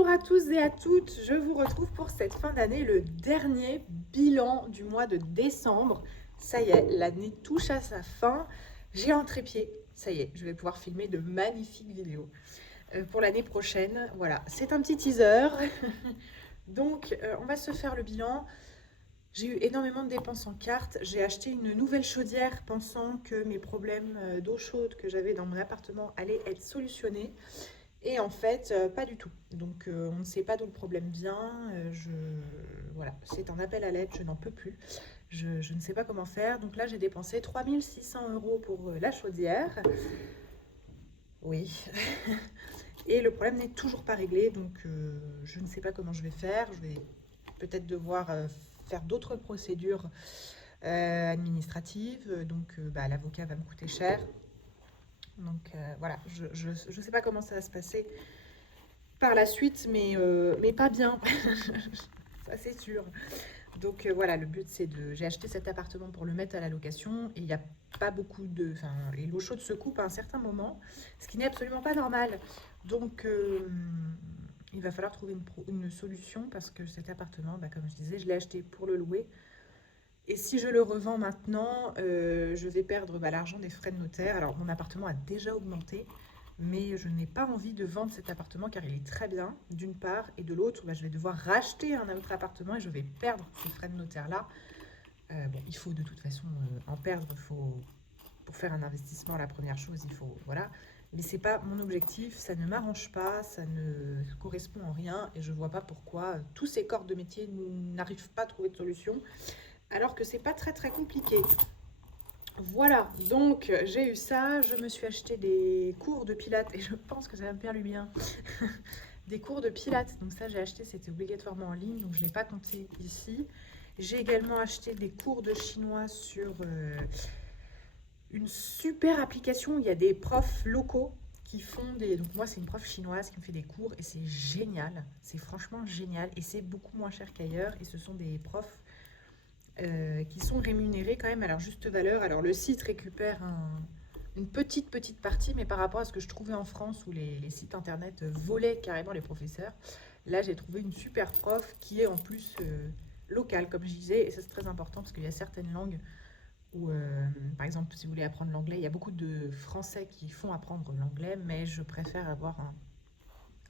Bonjour à tous et à toutes, je vous retrouve pour cette fin d'année, le dernier bilan du mois de décembre. Ça y est, l'année touche à sa fin, j'ai un trépied, ça y est, je vais pouvoir filmer de magnifiques vidéos pour l'année prochaine. Voilà, c'est un petit teaser, donc on va se faire le bilan. J'ai eu énormément de dépenses en carte, j'ai acheté une nouvelle chaudière pensant que mes problèmes d'eau chaude que j'avais dans mon appartement allaient être solutionnés. Et en fait, pas du tout. Donc, on ne sait pas d'où le problème vient. Voilà, c'est un appel à l'aide, je n'en peux plus. Je ne sais pas comment faire. Donc là, j'ai dépensé 3 600 € pour la chaudière. Oui. Et le problème n'est toujours pas réglé. Donc, je ne sais pas comment je vais faire. Je vais peut-être devoir faire d'autres procédures administratives. Donc, l'avocat va me coûter cher. Donc, voilà, je ne sais pas comment ça va se passer par la suite, mais pas bien, ça c'est sûr. Donc voilà, le but c'est de... J'ai acheté cet appartement pour le mettre à la location et il n'y a pas beaucoup de... Enfin, et l'eau chaude se coupe à un certain moment, ce qui n'est absolument pas normal. Donc il va falloir trouver une solution parce que cet appartement, comme je disais, je l'ai acheté pour le louer. Et si je le revends maintenant, je vais perdre l'argent des frais de notaire. Alors mon appartement a déjà augmenté, mais je n'ai pas envie de vendre cet appartement car il est très bien, d'une part, et de l'autre, je vais devoir racheter un autre appartement et je vais perdre ces frais de notaire-là. Bon, il faut de toute façon en perdre, pour faire un investissement, la première chose, il faut, voilà. Mais c'est pas mon objectif, ça ne m'arrange pas, ça ne correspond en rien et je vois pas pourquoi tous ces corps de métier n'arrivent pas à trouver de solution alors que c'est pas très très compliqué. Voilà, donc j'ai eu ça, je me suis acheté des cours de pilates et je pense que ça va me faire du bien. Des cours de pilates, donc ça j'ai acheté, c'était obligatoirement en ligne, donc je ne l'ai pas compté ici. J'ai également acheté des cours de chinois sur une super application, il y a des profs locaux qui font des... Donc moi c'est une prof chinoise qui me fait des cours et c'est génial, c'est franchement génial et c'est beaucoup moins cher qu'ailleurs et ce sont des profs qui sont rémunérés quand même à leur juste valeur. Alors le site récupère une petite partie, mais par rapport à ce que je trouvais en France où les sites internet volaient carrément les professeurs, là j'ai trouvé une super prof qui est en plus locale, comme je disais, et ça c'est très important parce qu'il y a certaines langues où, par exemple, si vous voulez apprendre l'anglais, il y a beaucoup de Français qui font apprendre l'anglais, mais je préfère avoir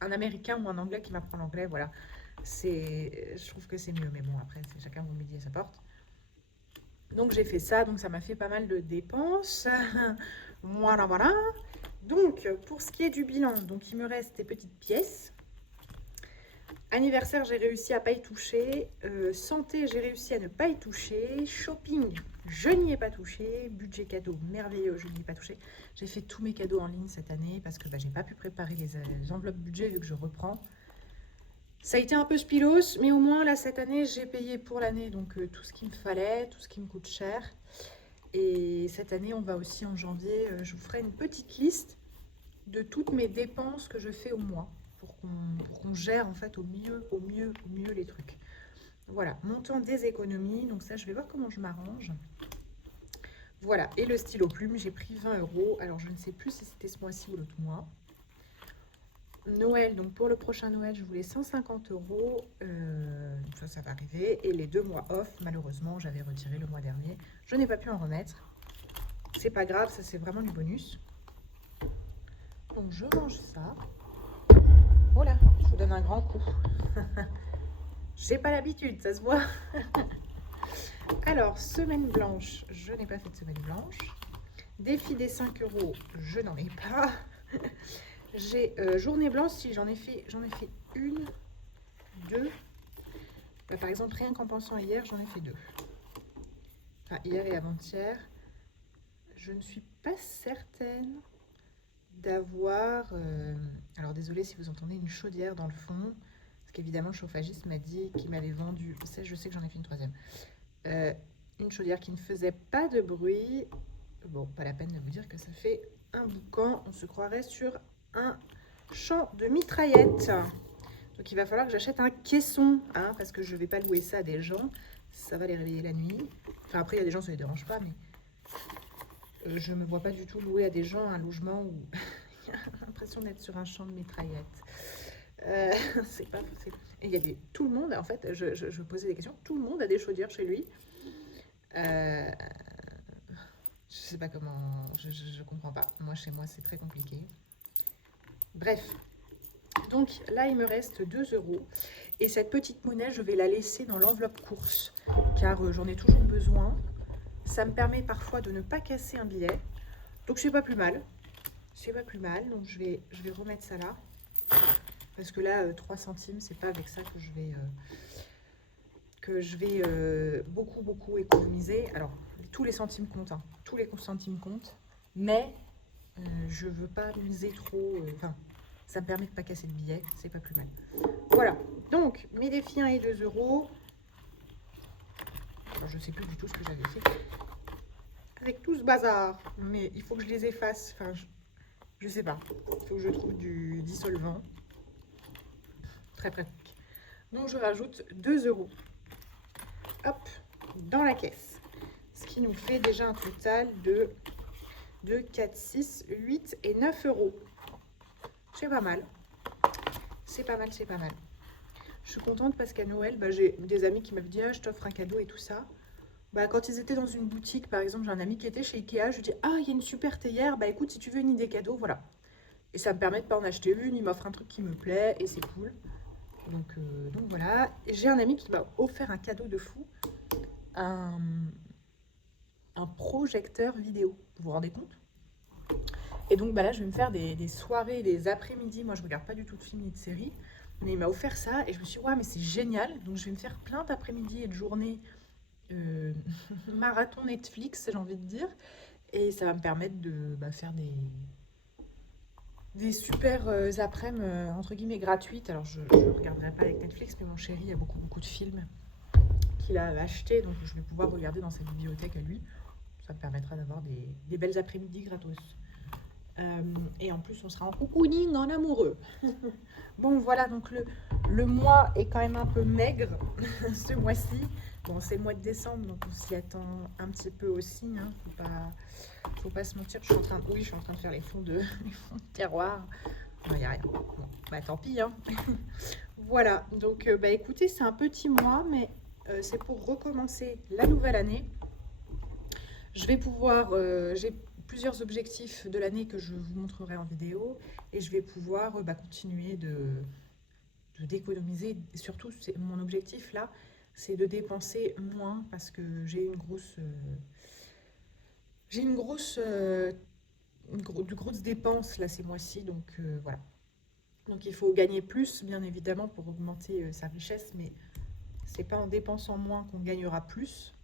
un Américain ou un Anglais qui m'apprend l'anglais, voilà. Je trouve que c'est mieux, mais bon, après, c'est chacun vous midi à sa porte. Donc j'ai fait ça, donc ça m'a fait pas mal de dépenses. Voilà, voilà. Donc pour ce qui est du bilan, donc il me reste des petites pièces. Anniversaire, j'ai réussi à pas y toucher. Santé, j'ai réussi à ne pas y toucher. Shopping, je n'y ai pas touché. Budget cadeau, merveilleux, je n'y ai pas touché. J'ai fait tous mes cadeaux en ligne cette année parce que j'ai pas pu préparer les enveloppes budget vu que je reprends. Ça a été un peu spilos, mais au moins là cette année j'ai payé pour l'année donc tout ce qu'il me fallait, tout ce qui me coûte cher. Et cette année on va aussi en janvier, je vous ferai une petite liste de toutes mes dépenses que je fais au mois pour qu'on gère en fait au mieux les trucs. Voilà, montant des économies, donc ça je vais voir comment je m'arrange. Voilà, et le stylo plume, j'ai pris 20 €. Alors je ne sais plus si c'était ce mois-ci ou l'autre mois. Noël, donc pour le prochain Noël, je voulais 150 €. Ça va arriver. Et les 2 mois off, malheureusement, j'avais retiré le mois dernier. Je n'ai pas pu en remettre. C'est pas grave, ça c'est vraiment du bonus. Donc je range ça. Oh là, je vous donne un grand coup. J'ai pas l'habitude, ça se voit. Alors, semaine blanche, je n'ai pas fait de semaine blanche. Défi des 5 €, je n'en ai pas. J'ai journée blanche, si j'en ai fait une, deux. Par exemple, rien qu'en pensant hier, j'en ai fait 2. Enfin, hier et avant-hier. Je ne suis pas certaine d'avoir... alors, désolée si vous entendez une chaudière dans le fond. Parce qu'évidemment, le chauffagiste m'a dit qu'il m'avait vendu... Je sais que j'en ai fait une troisième. Une chaudière qui ne faisait pas de bruit. Bon, pas la peine de vous dire que ça fait un boucan. On se croirait sur un champ de mitraillettes. Donc il va falloir que j'achète un caisson, hein, parce que je ne vais pas louer ça à des gens. Ça va les réveiller la nuit. Enfin après, il y a des gens, ça ne les dérange pas, mais je ne me vois pas du tout louer à des gens un logement où il y a l'impression d'être sur un champ de mitraillettes. c'est pas possible. Et il y a tout le monde, en fait, je posais des questions, tout le monde a des chaudières chez lui. Je sais pas comment, je comprends pas. Moi, chez moi, c'est très compliqué. Bref, donc là, il me reste 2 euros. Et cette petite monnaie, je vais la laisser dans l'enveloppe course, car j'en ai toujours besoin. Ça me permet parfois de ne pas casser un billet. Donc, c'est pas plus mal. C'est pas plus mal. Donc, je vais remettre ça là. Parce que là, 3 centimes, c'est pas avec ça que je vais beaucoup économiser. Alors, tous les centimes comptent, hein. Tous les centimes comptent. Mais je veux pas miser trop. Enfin, ça me permet de pas casser le billet. C'est pas plus mal. Voilà. Donc, mes défis 1 et 2 euros. Alors, je sais plus du tout ce que j'avais fait avec tout ce bazar. Mais il faut que je les efface. Enfin, je sais pas. Il faut que je trouve du dissolvant. Très pratique. Donc, je rajoute 2 euros. Hop, dans la caisse. Ce qui nous fait déjà un total de 2, 4, 6, 8 et 9 euros. C'est pas mal. C'est pas mal, c'est pas mal. Je suis contente parce qu'à Noël, j'ai des amis qui m'avaient dit ah, je t'offre un cadeau et tout ça. Quand ils étaient dans une boutique, par exemple, j'ai un ami qui était chez Ikea, je lui dis ah, il y a une super théière, écoute, si tu veux une idée cadeau, voilà. Et ça me permet de pas en acheter une, il m'offre un truc qui me plaît et c'est cool. Donc voilà. J'ai un ami qui m'a offert un cadeau de fou, un projecteur vidéo. Vous vous rendez compte? Et donc là, je vais me faire des soirées, des après-midi. Moi, je regarde pas du tout de films ni de séries. Mais il m'a offert ça et je me suis dit, ouais, mais c'est génial. Donc, je vais me faire plein d'après-midi et de journées marathon Netflix, j'ai envie de dire. Et ça va me permettre de faire des super après-midi, entre guillemets, gratuites. Alors, je ne regarderai pas avec Netflix, mais mon chéri a beaucoup de films qu'il a achetés. Donc, je vais pouvoir regarder dans sa bibliothèque à lui. Ça me permettra d'avoir des belles après-midi gratos. Et en plus, on sera en cocooning, en amoureux. Bon, voilà, donc le mois est quand même un peu maigre ce mois-ci. Bon, c'est le mois de décembre, donc on s'y attend un petit peu aussi. Hein. Faut pas se mentir. Je suis en train de faire les fonds de tiroir. Non, il n'y a rien. Bon, tant pis. Hein. Voilà, donc écoutez, c'est un petit mois, mais c'est pour recommencer la nouvelle année. Je vais pouvoir... j'ai plusieurs objectifs de l'année que je vous montrerai en vidéo et je vais pouvoir continuer d'économiser. Surtout, mon objectif là, c'est de dépenser moins parce que j'ai une grosse dépense là ces mois-ci. Donc voilà. Donc il faut gagner plus, bien évidemment, pour augmenter sa richesse, mais c'est pas en dépensant moins qu'on gagnera plus.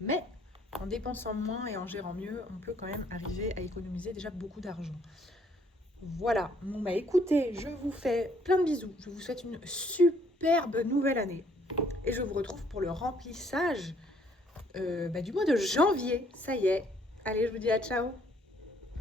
Mais en dépensant moins et en gérant mieux, on peut quand même arriver à économiser déjà beaucoup d'argent. Voilà. Bon, écoutez, je vous fais plein de bisous. Je vous souhaite une superbe nouvelle année. Et je vous retrouve pour le remplissage du mois de janvier. Ça y est. Allez, je vous dis à ciao.